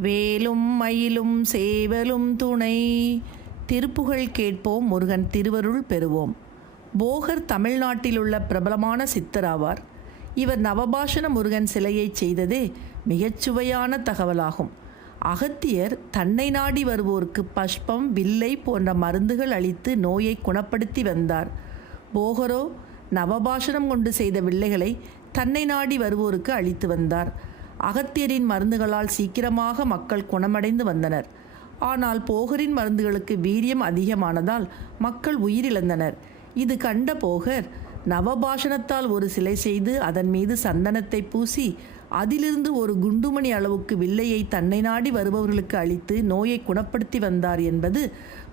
வேலும் மயிலும் சேவலும் துணை. திருப்புகழ் கேட்போம் முருகன் திருவருள் பெறுவோம். போகர் தமிழ்நாட்டிலுள்ள பிரபலமான சித்தராவார் இவர் நவபாஷண முருகன் சிலையை செய்ததே மிகச்சுவையான தகவலாகும். அகத்தியர் தன்னை நாடி வருவோருக்கு பஷ்பம் வில்லை போன்ற மருந்துகள் அளித்து நோயை குணப்படுத்தி வந்தார். போகரோ நவபாஷணம் கொண்டு செய்த வில்லைகளை தன்னை நாடி வருவோருக்கு அளித்து வந்தார். அகத்தியரின் மருந்துகளால் சீக்கிரமாக மக்கள் குணமடைந்து வந்தனர். ஆனால் போகரின் மருந்துகளுக்கு வீரியம் அதிகமானதால் மக்கள் உயிரிழந்தனர். இது கண்ட போகர் நவபாஷணத்தால் ஒரு சிலை செய்து அதன் மீது சந்தனத்தை பூசி அதிலிருந்து ஒரு குண்டுமணி அளவுக்கு வில்லையை தன்னை நாடி வருபவர்களுக்கு அளித்து நோயை குணப்படுத்தி வந்தார் என்பது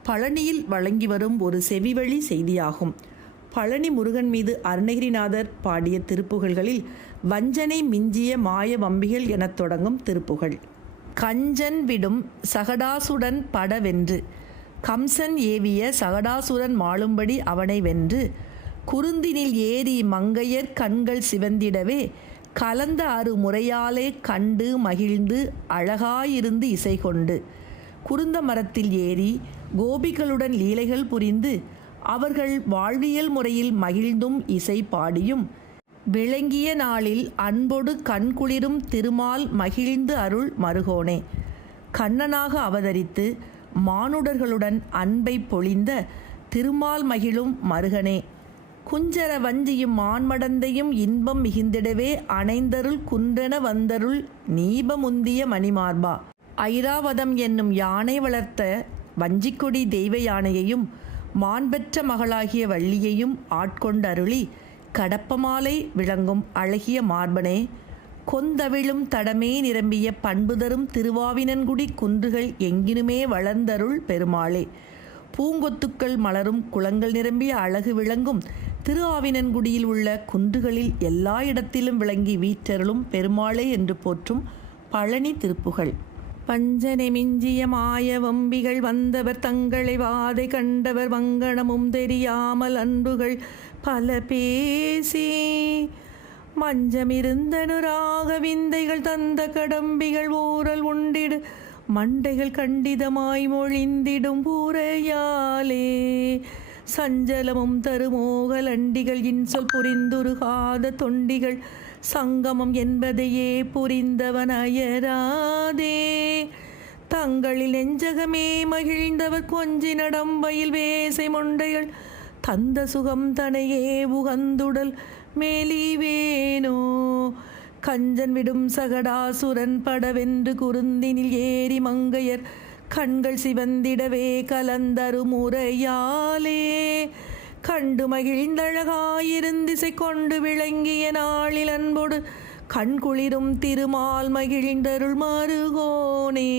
பழனியில் வழங்கி வரும் ஒரு செவிவழி செய்தியாகும். பழனி முருகன் மீது அருணகிரிநாதர் பாடிய திருப்புகழ்களில் வஞ்சனை மிஞ்சிய மாய வம்பிகள் எனத் தொடங்கும் திருப்புகழ். கஞ்சன் விடும் சகடாசுடன் படவென்று. கம்சன் ஏவிய சகடாசுரன் மாளும்படி அவனை வென்று. குருந்தினில் ஏறி மங்கையர் கண்கள் சிவந்திடவே. கலந்த அறு முறையாலே கண்டு மகிழ்ந்து அழகாயிருந்து இசை கொண்டு குருந்த மரத்தில் ஏறி கோபிகளுடன் லீலைகள் புரிந்து அவர்கள் வாழ்வியல் முறையில் மகிழ்ந்தும் இசை பாடியும். விளங்கிய நாளில் அன்பொடு கண்குளிரும் திருமால் மகிழ்ந்து அருள் மருகோனே. கண்ணனாக அவதரித்து மானுடர்களுடன் அன்பை பொழிந்த திருமால் மகிழும் மருகனே. குஞ்சர வஞ்சியும் மான்மடந்தையும் இன்பம் மிகுந்திடவே அணைந்தருள் குன்றென வந்தருள் நீபமுந்திய மணிமார்பா. ஐராவதம் என்னும் யானை வளர்த்த வஞ்சிக்கொடி தெய்வ யானையையும் மாண்பெற்ற மகளாகிய வள்ளியையும் ஆட்கொண்டருளி கடப்பமாலை விளங்கும் அழகிய மார்பனே கொந்தவிழும் தடமே நிரம்பிய பண்புதரும் திருவாவினன்குடி குன்றுகள் எங்கினுமே வளர்ந்தருள் பெருமாளே. பூங்கொத்துக்கள் மலரும் குளங்கள் நிரம்பிய அழகு விளங்கும் திரு ஆவினன்குடியில் உள்ள குன்றுகளில் எல்லா இடத்திலும் விளங்கி வீற்றருளும் பெருமாளே என்று போற்றும் பழனி திருப்புகள். பஞ்சனை மிஞ்சிய மாய வம்பிகள் வந்தவர் தங்களை வாதை கண்டவர் வங்கணமும் தெரியாமல் அன்புகள் பல பேசி மஞ்சமிருந்தனுராக விந்தைகள் தந்த கடம்பிகள் ஊரல் உண்டிடு மண்டைகள் கண்டிதமாய் மொழிந்திடும் பூரையாலே சஞ்சலமும் தருமோகலண்டிகள் இன்சொல் புரிந்துருகாத தொண்டிகள். சங்கமம் என்பதையே புரிந்தவன் அயராதே தங்களில் நெஞ்சகமே மகிழ்ந்தவர் கொஞ்சி நடம்பையில் வேசை மொண்டைகள் தந்த சுகம் தனையே உகந்துடல் மேலிவேனோ. கஞ்சன் விடும் சகடாசுரன் படவென்று குருந்தினில் ஏறி மங்கையர். கண்கள் சிவந்திடவே கலந்தரு முறையாலே. கண்டு மகிழ்ந்தழகாயிருந்திசை கொண்டு விளங்கிய நாளில் அன்போடு கண்குளிரும் திருமால் மகிழ்ந்தருள் மருகோனே.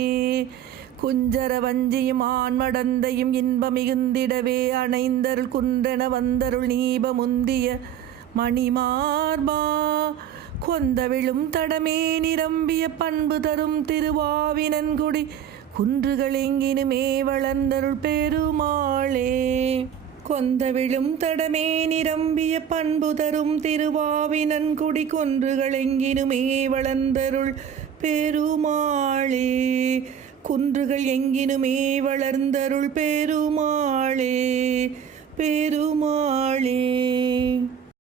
குஞ்சர வஞ்சியும் ஆண்மடந்தையும் இன்ப மிகுந்திடவே அணைந்தருள் குன்றென வந்தருள் நீப முந்திய மணிமார்பா. கொந்தவிழும் தடமே நிரம்பிய பண்பு தரும் திருவாவினன்குடி குன்றுகள் எங்கினுமே வளர்ந்தருள் பெருமாளே. கொந்தவிழும் தடமே நிரம்பிய பண்பு தரும் திருவாவினன் குடி குன்றுகள் எங்கினுமே வளர்ந்தருள் பெருமாளே. குன்றுகள் எங்கினுமே வளர்ந்தருள் பெருமாளே பெருமாளே.